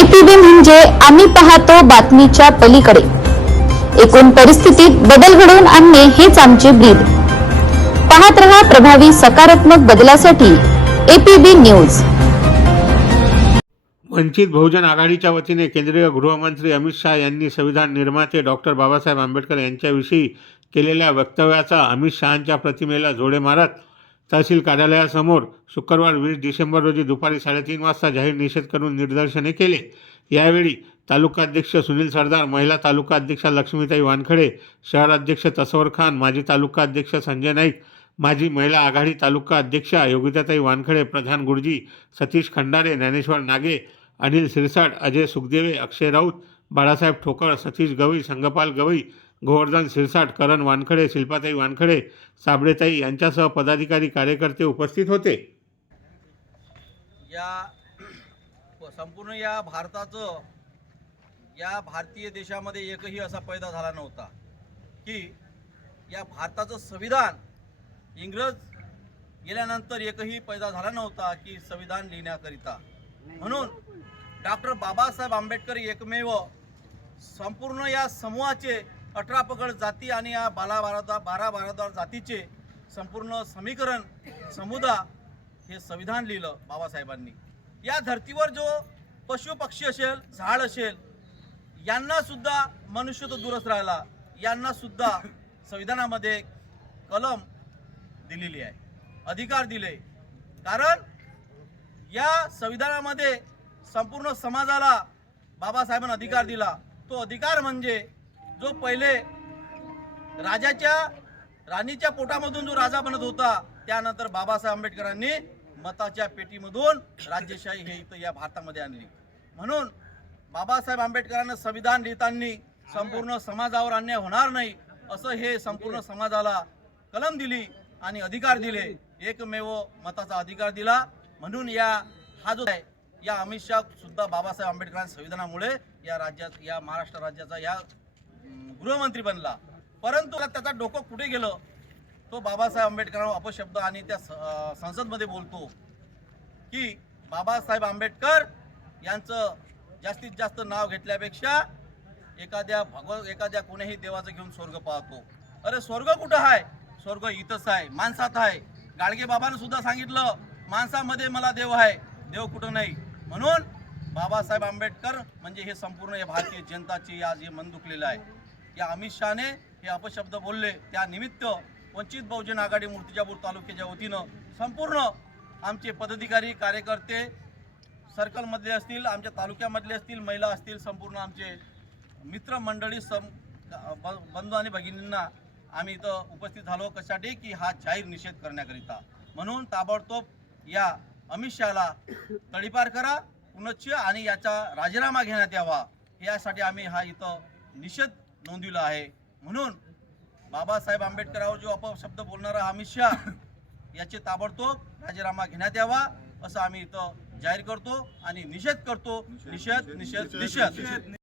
APB म्हणजे आम्ही पाहतो बातमीच्या पलीकडे. एकूण परिस्थितीत बदल घडवून आणणे हेच आमचे ब्रीद. पाहत रहा प्रभावी सकारात्मक बदलासाठी एपीबी न्यूज. वंचित बहुजन आघाडीच्या वतीने केंद्रीय गृहमंत्री अमित शहा यांनी संविधान निर्माते डॉक्टर बाबासाहेब आंबेडकर यांच्याविषयी केलेल्या वक्तव्याचा अमित शहांच्या प्रतिमेला जोडे मारत तहसील कार्यालयासमोर शुक्रवार वीस डिसेंबर रोजी दुपारी साडेतीन वाजता जाहीर निषेध करून निदर्शने केले. यावेळी तालुकाध्यक्ष सुनील सरदार महिला तालुका अध्यक्षा लक्ष्मीताई वानखडे शहराध्यक्ष तसवर खान माजी तालुका अध्यक्ष संजय नाईक माजी महिला आघाडी तालुका अध्यक्षा योगिताताई वानखडे प्रधान गुरुजी सतीश खंडारे ज्ञानेश्वर नागे अनिल सिरसाट अजय सुखदेवे अक्षय राऊत बाळासाहेब ठोकळ सतीश गवई संगपाल गवई गोवर्धन शिरसाट करण वानखडे शिल्पाताई वानखडे साबळेताई यांच्यासह पदाधिकारी कार्यकर्ते उपस्थित होते. या संपूर्ण या भारताचं या भारतीय देशामध्ये एकही असा पैदा झाला नव्हता की या भारताचं संविधान इंग्रज गेल्यानंतर एकही पैदा झाला नव्हता की संविधान लिहिण्याकरिता. म्हणून डॉक्टर बाबासाहेब आंबेडकर एकमेव संपूर्ण या समूहाचे अठरा पगड जाती आणि या बाला बारा बारा बारादार जातीचे संपूर्ण समीकरण समुदाय हे संविधान लिहिलं बाबासाहेबांनी. या धर्तीवर जो पशु पक्षी असेल झाड असेल यांनासुद्धा मनुष्य तो दूरच राहिला. यांनासुद्धा संविधानामध्ये कलम दिलेली आहे अधिकार दिले. कारण या संविधानामध्ये संपूर्ण समाजाला बाबासाहेबांना अधिकार दिला. तो अधिकार म्हणजे जो पहिले राजाच्या राणीच्या पोटामधून जो राजा बनत होता त्यानंतर बाबासाहेब आंबेडकरांनी मताच्या पेटीमधून राज्यशाही हे इथं या भारतामध्ये आणली. म्हणून बाबासाहेब आंबेडकरांना संविधान लिहितांनी संपूर्ण समाजावर अन्याय होणार नाही असं हे संपूर्ण समाजाला कलम दिली आणि अधिकार दिले. एकमेव मताचा अधिकार दिला. म्हणून या हा जो आहे या अमित शाह सुद्धा बाबासाहेब आंबेडकरांच्या संविधानामुळे या राज्यात या महाराष्ट्र राज्याचा या गृहमंत्री बनला. परंतु त्याचा डोकं कुठे गेलं? तो बाबासाहेब आंबेडकरांवर अपशब्द आणि त्या स- संसदमध्ये बोलतो की बाबासाहेब आंबेडकर यांचं जास्तीत जास्त नाव घेतल्यापेक्षा एखाद्या भगव एखाद्या कोणीही देवाचं घेऊन स्वर्ग पाहतो. अरे स्वर्ग कुठं आहे स्वर्ग इथंच आहे माणसात आहे गाडगे बाबानं सुद्धा सांगितलं माणसामध्ये मला देव आहे देव कुठं नाही. म्हणून बाबासाहेब आंबेडकर म्हणजे हे संपूर्ण या भारतीय जनताची आज हे मन दुखलेलं आहे. या अमित शहाने हे अपशब्द बोलले. त्यानिमित्त वंचित बहुजन आघाडी मूर्तिजापूर तालुक्याच्या वतीनं संपूर्ण आमचे पदाधिकारी कार्यकर्ते सर्कलमधले असतील आमच्या तालुक्यामधले असतील महिला असतील संपूर्ण आमचे मित्रमंडळी सम बंधू आणि भगिनींना आम्ही इथं उपस्थित झालो. कशासाठी? की हा जाहीर निषेध करण्याकरिता. म्हणून ताबडतोब या अमित शहाला तडीपार करा. पुनश्च आणि याचा राजीनामा घेण्यात यावा. यासाठी आम्ही हा इथं निषेध नोंदविला आहे. म्हणून बाबासाहेब आंबेडकरांवर जो अपशब्द बोलणारा अमित शहा याचे ताबडतोब राजीनामा घेण्यात यावा असं आम्ही इथं जाहीर करतो आणि निषेध करतो. निषेध निषेध निषेध.